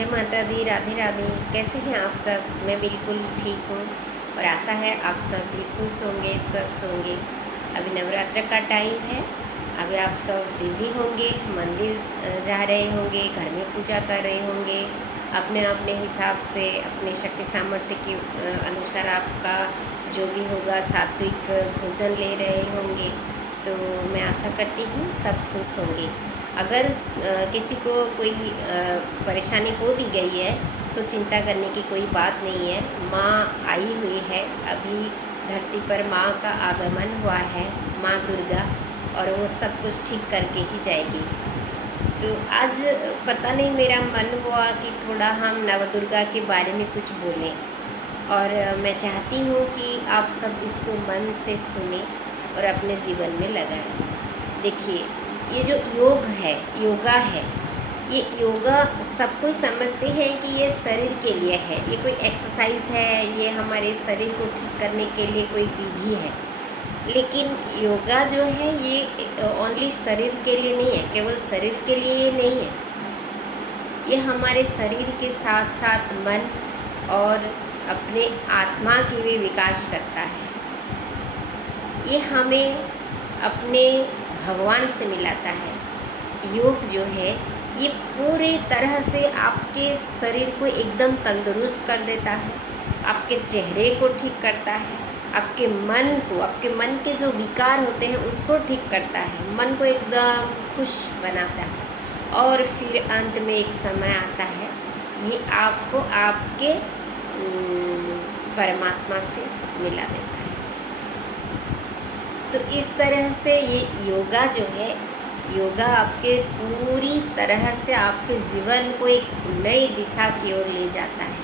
जय माता दी, राधे राधे। कैसे हैं आप सब? मैं बिल्कुल ठीक हूँ और आशा है आप सब भी खुश होंगे, स्वस्थ होंगे। अभी नवरात्र का टाइम है। अभी आप सब बिज़ी होंगे, मंदिर जा रहे होंगे, घर में पूजा कर रहे होंगे, अपने अपने हिसाब से अपने शक्ति सामर्थ्य के अनुसार आपका जो भी होगा सात्विक भोजन ले रहे होंगे। तो मैं आशा करती हूँ सब खुश होंगे। अगर किसी को कोई परेशानी हो भी गई है तो चिंता करने की कोई बात नहीं है। माँ आई हुई है, अभी धरती पर माँ का आगमन हुआ है, माँ दुर्गा, और वो सब कुछ ठीक करके ही जाएगी। तो आज पता नहीं मेरा मन हुआ कि थोड़ा हम नवदुर्गा के बारे में कुछ बोलें, और मैं चाहती हूँ कि आप सब इसको मन से सुने और अपने जीवन में लगाएं। देखिए, ये जो योगा है, ये योगा सब कोई समझते हैं कि ये शरीर के लिए है, ये कोई एक्सरसाइज है, ये हमारे शरीर को ठीक करने के लिए कोई विधि है। लेकिन योगा जो है ये ओनली शरीर के लिए नहीं है, केवल शरीर के लिए ये नहीं है। ये हमारे शरीर के साथ साथ मन और अपने आत्मा की भी विकास करता है। ये हमें अपने भगवान से मिलाता है। योग जो है ये पूरे तरह से आपके शरीर को एकदम तंदुरुस्त कर देता है, आपके चेहरे को ठीक करता है, आपके मन के जो विकार होते हैं उसको ठीक करता है, मन को एकदम खुश बनाता है। और फिर अंत में एक समय आता है, ये आपको आपके परमात्मा से मिला देता है। तो इस तरह से ये योगा जो है, योगा आपके पूरी तरह से आपके जीवन को एक नई दिशा की ओर ले जाता है।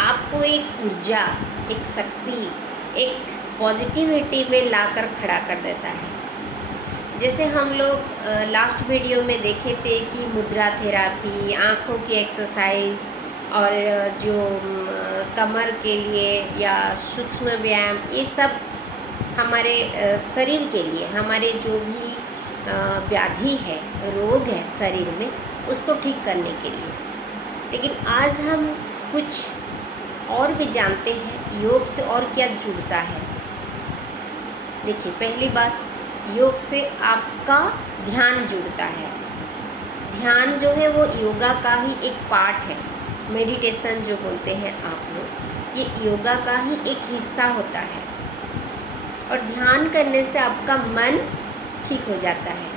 आपको एक ऊर्जा, एक शक्ति, एक पॉजिटिविटी में लाकर खड़ा कर देता है। जैसे हम लोग लास्ट वीडियो में देखे थे कि मुद्रा थेरापी, आँखों की एक्सरसाइज, और जो कमर के लिए या सूक्ष्म व्यायाम, ये सब हमारे शरीर के लिए, हमारे जो भी व्याधि है, रोग है शरीर में, उसको ठीक करने के लिए। लेकिन आज हम कुछ और भी जानते हैं योग से और क्या जुड़ता है। देखिए, पहली बात, योग से आपका ध्यान जुड़ता है। ध्यान जो है वो योगा का ही एक पार्ट है। मेडिटेशन जो बोलते हैं आप लोग, ये योगा का ही एक हिस्सा होता है। और ध्यान करने से आपका मन ठीक हो जाता है,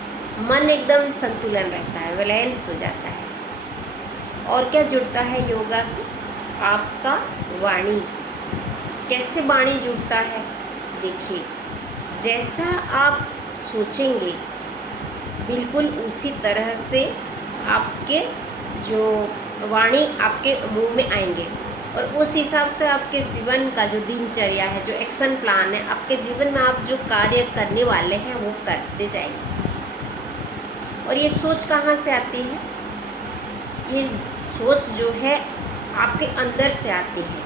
मन एकदम संतुलन रहता है, बैलेंस हो जाता है। और क्या जुड़ता है योगा से? आपका वाणी। कैसे वाणी जुड़ता है? देखिए, जैसा आप सोचेंगे बिल्कुल उसी तरह से आपके जो वाणी आपके मुंह में आएंगे, और उस हिसाब से आपके जीवन का जो दिनचर्या है, जो एक्शन प्लान है, आपके जीवन में आप जो कार्य करने वाले हैं वो करते जाएंगे। और ये सोच कहाँ से आती है? ये सोच जो है आपके अंदर से आती है।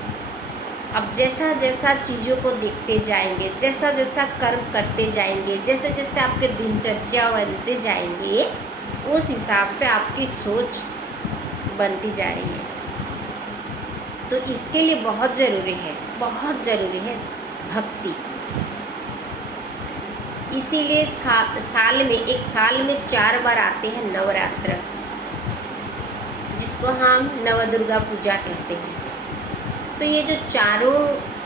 अब जैसा जैसा चीज़ों को देखते जाएंगे, जैसा जैसा कर्म करते जाएंगे, जैसे जैसे आपके दिनचर्या बनते जाएंगे, उस हिसाब से आपकी सोच बनती जा रही है। तो इसके लिए बहुत ज़रूरी है भक्ति। इसीलिए एक साल में 4 बार आते हैं नवरात्र, जिसको हम नवदुर्गा पूजा कहते हैं। तो ये जो चारों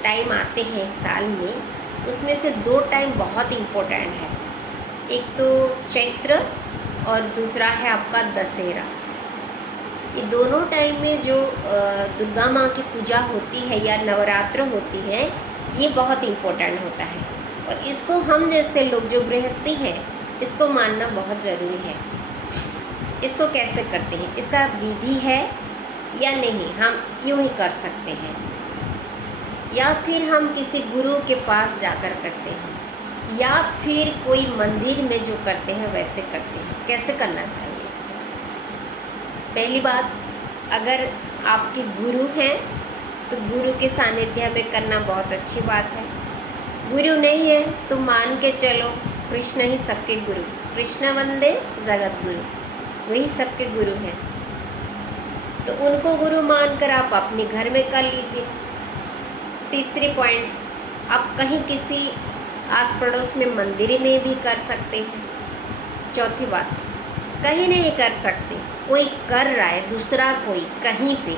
टाइम आते हैं एक साल में, उसमें से 2 टाइम बहुत इम्पोर्टेंट है। एक तो चैत्र और दूसरा है आपका दशहरा। ये दोनों टाइम में जो दुर्गा माँ की पूजा होती है या नवरात्र होती है, ये बहुत इम्पोर्टेंट होता है। और इसको हम जैसे लोग जो गृहस्थी हैं, इसको मानना बहुत ज़रूरी है। इसको कैसे करते हैं, इसका विधि है या नहीं, हम यूँ ही कर सकते हैं, या फिर हम किसी गुरु के पास जाकर करते हैं, या फिर कोई मंदिर में जो करते हैं वैसे करते हैं। कैसे करना चाहिए इसको? पहली बात, अगर आपके गुरु हैं तो गुरु के सानिध्य में करना बहुत अच्छी बात है। गुरु नहीं है तो मान के चलो कृष्ण ही सबके गुरु, कृष्ण वंदे जगत गुरु, वही सबके गुरु हैं। तो उनको गुरु मानकर आप अपने घर में कर लीजिए। तीसरी पॉइंट, आप कहीं किसी आस पड़ोस में मंदिर में भी कर सकते हैं। चौथी बात, कहीं नहीं कर सकते, कोई कर रहा है दूसरा कोई कहीं पे,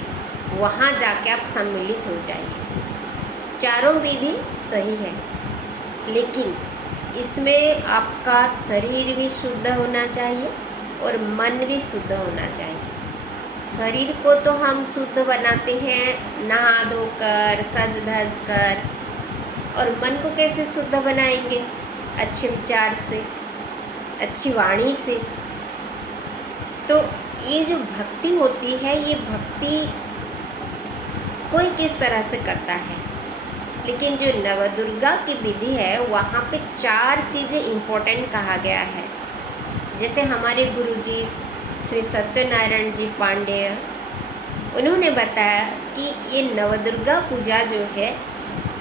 वहाँ जाके आप सम्मिलित हो जाइए। चारों विधि सही है, लेकिन इसमें आपका शरीर भी शुद्ध होना चाहिए और मन भी शुद्ध होना चाहिए। शरीर को तो हम शुद्ध बनाते हैं नहा धोकर, सज धज कर, और मन को कैसे शुद्ध बनाएंगे? अच्छे विचार से, अच्छी वाणी से। तो ये जो भक्ति होती है, ये भक्ति कोई किस तरह से करता है, लेकिन जो नवदुर्गा की विधि है वहाँ पे 4 चीज़ें इम्पोर्टेंट कहा गया है। जैसे हमारे गुरुजी श्री सत्यनारायण जी पांडेय, उन्होंने बताया कि ये नवदुर्गा पूजा जो है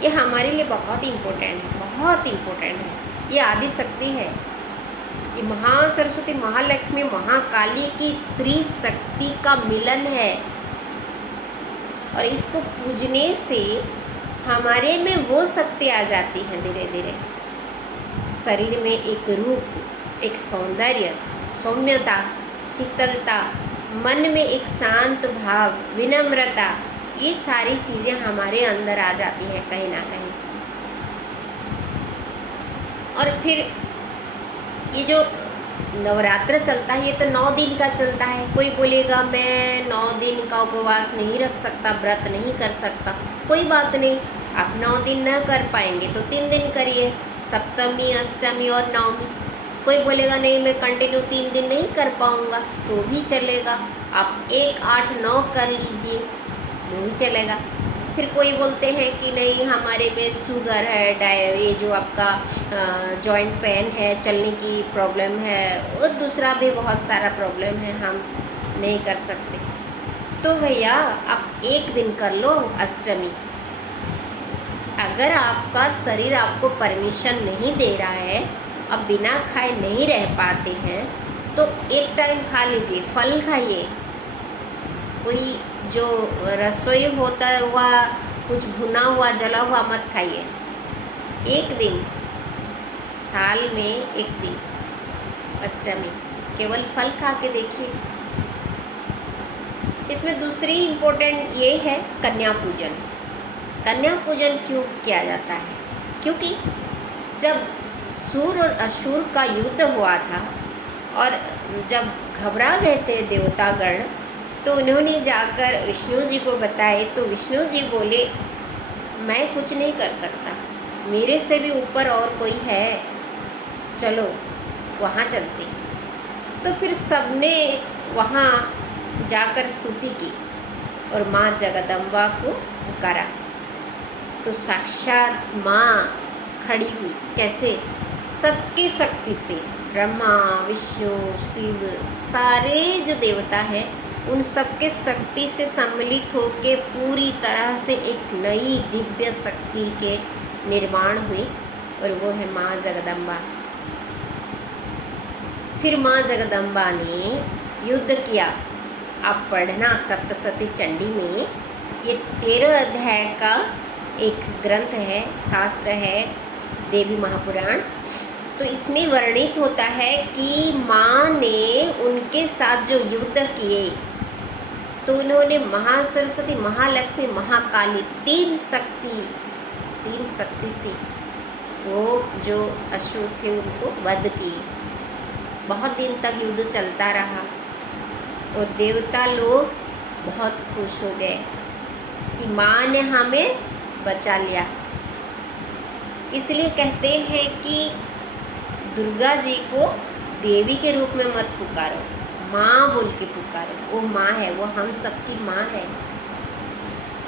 ये हमारे लिए बहुत इम्पोर्टेंट है, बहुत इम्पोर्टेंट है। ये आदि शक्ति है, ये महासरस्वती, महालक्ष्मी, महाकाली की त्रिशक्ति का मिलन है। और इसको पूजने से हमारे में वो शक्ति आ जाती है धीरे धीरे। शरीर में एक रूप, एक सौंदर्य, सौम्यता, शीतलता, मन में एक शांत भाव, विनम्रता, ये सारी चीज़ें हमारे अंदर आ जाती हैं कहीं ना कहीं। और फिर ये जो नवरात्र चलता है ये तो 9 दिन का चलता है। कोई बोलेगा मैं 9 दिन का उपवास नहीं रख सकता, व्रत नहीं कर सकता, कोई बात नहीं, आप 9 दिन न कर पाएंगे तो 3 दिन करिए, सप्तमी, अष्टमी और नवमी। कोई बोलेगा नहीं मैं कंटिन्यू 3 दिन नहीं कर पाऊँगा, तो भी चलेगा, आप 1, 8, 9 कर लीजिए, वो भी चलेगा। फिर कोई बोलते हैं कि नहीं हमारे में शुगर है, ये जो आपका जॉइंट पेन है, चलने की प्रॉब्लम है, और दूसरा भी बहुत सारा प्रॉब्लम है, हम नहीं कर सकते। तो भैया आप 1 दिन कर लो अष्टमी। अगर आपका शरीर आपको परमिशन नहीं दे रहा है, आप बिना खाए नहीं रह पाते हैं, तो एक टाइम खा लीजिए, फल खाइए। कोई जो रसोई होता हुआ, कुछ भुना हुआ, जला हुआ मत खाइए। 1 दिन, साल में 1 दिन अष्टमी, केवल फल खा के देखिए। इसमें दूसरी इम्पोर्टेंट ये है कन्या पूजन। कन्या पूजन क्यों किया जाता है? क्योंकि जब सूर और असुर का युद्ध हुआ था और जब घबरा गए थे देवतागण, तो उन्होंने जाकर विष्णु जी को बताए, तो विष्णु जी बोले मैं कुछ नहीं कर सकता, मेरे से भी ऊपर और कोई है, चलो वहाँ चलते। तो फिर सबने वहाँ जाकर स्तुति की और माँ जगदम्बा को पुकारा। तो साक्षात माँ खड़ी हुई, कैसे? सबकी शक्ति से। ब्रह्मा, विष्णु, शिव, सारे जो देवता हैं उन सबके शक्ति से सम्मिलित होकर पूरी तरह से एक नई दिव्य शक्ति के निर्माण हुए, और वो है माँ जगदम्बा। फिर माँ जगदम्बा ने युद्ध किया। आप पढ़ना सप्तशती चंडी में, ये 13 अध्याय का एक ग्रंथ है, शास्त्र है, देवी महापुराण। तो इसमें वर्णित होता है कि माँ ने उनके साथ जो युद्ध किए, तो उन्होंने महासरस्वती, महालक्ष्मी, महाकाली, 3 शक्ति से वो जो असुर थे उनको वध किए। बहुत दिन तक युद्ध चलता रहा और देवता लोग बहुत खुश हो गए कि माँ ने हमें बचा लिया। इसलिए कहते हैं कि दुर्गा जी को देवी के रूप में मत पुकारो, माँ बोल के पुकारो। वो माँ है, वो हम सबकी माँ है।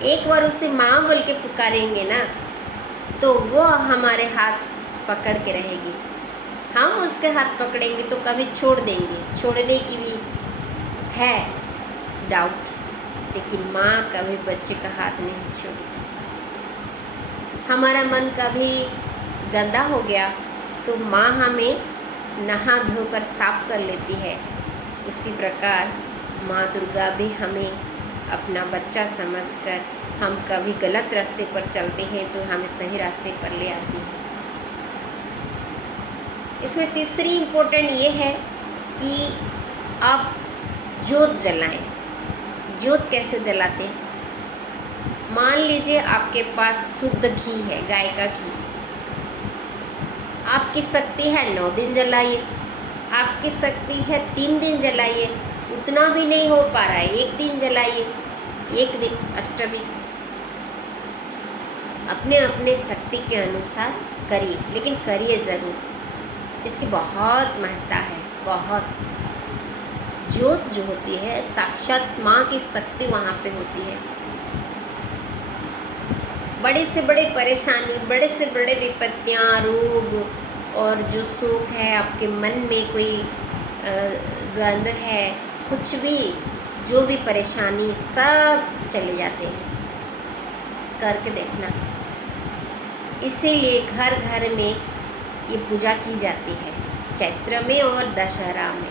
एक बार उसे माँ बोल के पुकारेंगे ना, तो वो हमारे हाथ पकड़ के रहेगी, हम उसके हाथ पकड़ेंगे तो कभी छोड़ देंगे, छोड़ने की भी है डाउट, लेकिन माँ कभी बच्चे का हाथ नहीं छोड़ती। हमारा मन कभी गंदा हो गया तो माँ हमें नहा धोकर साफ कर लेती है। उसी प्रकार माँ दुर्गा भी हमें अपना बच्चा समझकर हम कभी गलत रास्ते पर चलते हैं तो हमें सही रास्ते पर ले आती है। इसमें तीसरी इम्पोर्टेंट ये है कि आप जोत जलाएं। जोत कैसे जलाते हैं? मान लीजिए आपके पास शुद्ध घी है, गाय का घी। आपकी शक्ति है 9 दिन जलाइए, आपकी शक्ति है 3 दिन जलाइए, उतना भी नहीं हो पा रहा है 1 दिन जलाइए, 1 दिन अष्टमी। अपने अपने शक्ति के अनुसार करिए, लेकिन करिए ज़रूर। इसकी बहुत महत्ता है, बहुत। ज्योत जो होती है साक्षात माँ की शक्ति वहाँ पे होती है। बड़े से बड़े परेशानी, बड़े से बड़े विपत्तियाँ, रोग और जो सुख है, आपके मन में कोई द्वंद्व है, कुछ भी, जो भी परेशानी, सब चले जाते हैं। करके देखना। इसीलिए घर घर में ये पूजा की जाती है, चैत्र में और दशहरा में।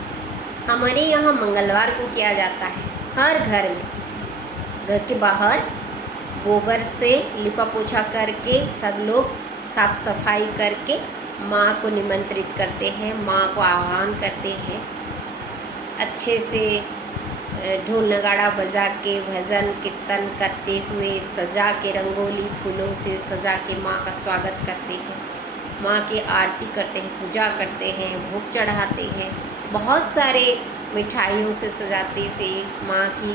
हमारे यहाँ मंगलवार को किया जाता है, हर घर में। घर के बाहर गोबर से लिपा पोछा करके सब लोग साफ सफाई करके माँ को निमंत्रित करते हैं, माँ को आह्वान करते हैं। अच्छे से ढोल नगाड़ा बजा के भजन कीर्तन करते हुए सजा के, रंगोली फूलों से सजा के माँ का स्वागत करते हैं, माँ की आरती करते हैं, पूजा करते हैं, भोग चढ़ाते हैं। बहुत सारे मिठाइयों से सजाते हुए माँ की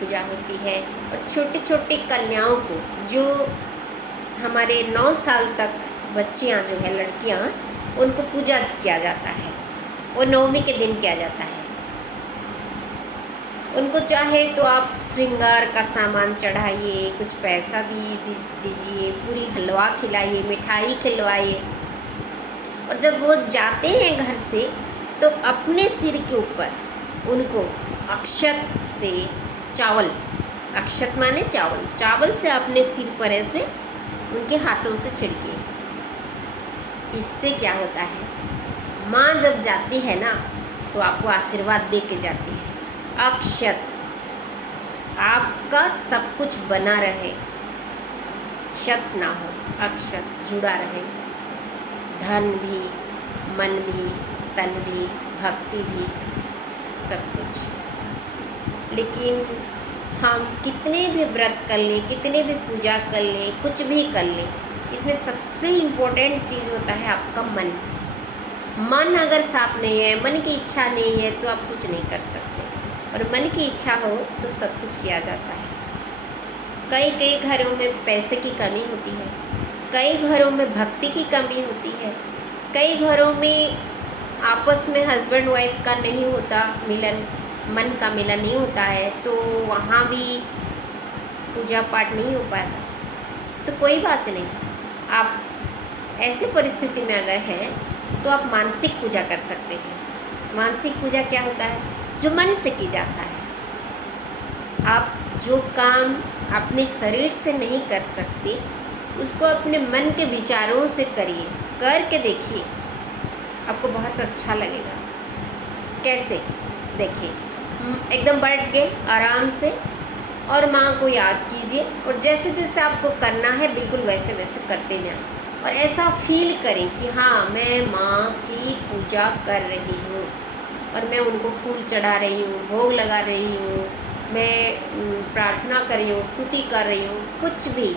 पूजा होती है। और छोटी छोटी कन्याओं को, जो हमारे 9 साल तक बच्चियाँ जो है, लड़कियाँ, उनको पूजा किया जाता है। वो 9वीं के दिन किया जाता है। उनको चाहे तो आप श्रृंगार का सामान चढ़ाइए, कुछ पैसा दीजिए, पूरी हलवा खिलाइए, मिठाई खिलवाइए। और जब वो जाते हैं घर से तो अपने सिर के ऊपर उनको अक्षत से चावल, अक्षत माने चावल, चावल से अपने सिर पर ऐसे उनके हाथों से छिड़किए। इससे क्या होता है, माँ जब जाती है ना तो आपको आशीर्वाद दे के जाती है। अक्षत, आपका सब कुछ बना रहे, क्षत ना हो, अक्षत जुड़ा रहे। धन भी, मन भी, तन भी, भक्ति भी, सब कुछ। लेकिन हम कितने भी व्रत कर लें, कितने भी पूजा कर लें, कुछ भी कर लें, इसमें सबसे इम्पोर्टेंट चीज़ होता है आपका मन। मन अगर साफ नहीं है, मन की इच्छा नहीं है, तो आप कुछ नहीं कर सकते। और मन की इच्छा हो तो सब कुछ किया जाता है। कई कई घरों में पैसे की कमी होती है, कई घरों में भक्ति की कमी होती है, कई घरों में आपस में हस्बैंड वाइफ का नहीं होता मिलन, मन का मिलन नहीं होता है, तो वहाँ भी पूजा पाठ नहीं हो पाता। तो कोई बात नहीं, आप ऐसे परिस्थिति में अगर हैं तो आप मानसिक पूजा कर सकते हैं। मानसिक पूजा क्या होता है? जो मन से की जाता है। आप जो काम अपने शरीर से नहीं कर सकते, उसको अपने मन के विचारों से करिए, करके देखिए, आपको बहुत अच्छा लगेगा। कैसे? देखिए, एकदम बैठ गए आराम से और माँ को याद कीजिए, और जैसे जैसे आपको करना है बिल्कुल वैसे वैसे करते जाएं। और ऐसा फील करें कि हाँ, मैं माँ की पूजा कर रही हूँ और मैं उनको फूल चढ़ा रही हूँ, भोग लगा रही हूँ, मैं प्रार्थना कर रही हूँ, स्तुति कर रही हूँ। कुछ भी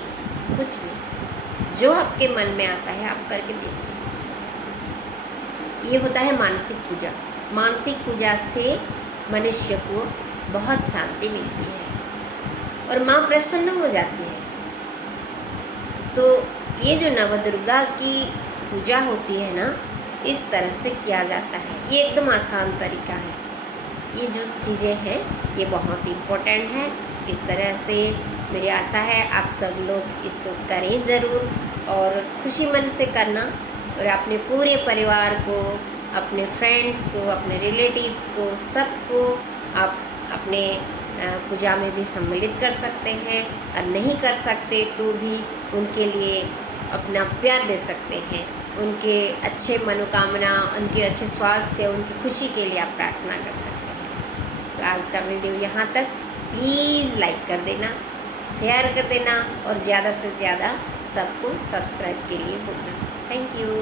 जो आपके मन में आता है आप करके देखिए। ये होता है मानसिक पूजा। मानसिक पूजा से मनुष्य को बहुत शांति मिलती है और माँ प्रसन्न हो जाती है। तो ये जो नवदुर्गा की पूजा होती है ना, इस तरह से किया जाता है। ये एकदम आसान तरीका है। ये जो चीज़ें हैं ये बहुत इम्पोर्टेंट है। इस तरह से मेरी आशा है आप सब लोग इसको करें ज़रूर, और खुशी मन से करना, और अपने पूरे परिवार को, अपने फ्रेंड्स को, अपने रिलेटिव्स को, सबको आप अपने पूजा में भी सम्मिलित कर सकते हैं। और नहीं कर सकते तो भी उनके लिए अपना प्यार दे सकते हैं। उनके अच्छे मनोकामना, उनके अच्छे स्वास्थ्य, उनकी खुशी के लिए आप प्रार्थना कर सकते हैं। तो आज का वीडियो यहाँ तक। प्लीज़ लाइक कर देना, शेयर कर देना और ज़्यादा से ज़्यादा सबको सब्सक्राइब के लिए बोलना। Thank you.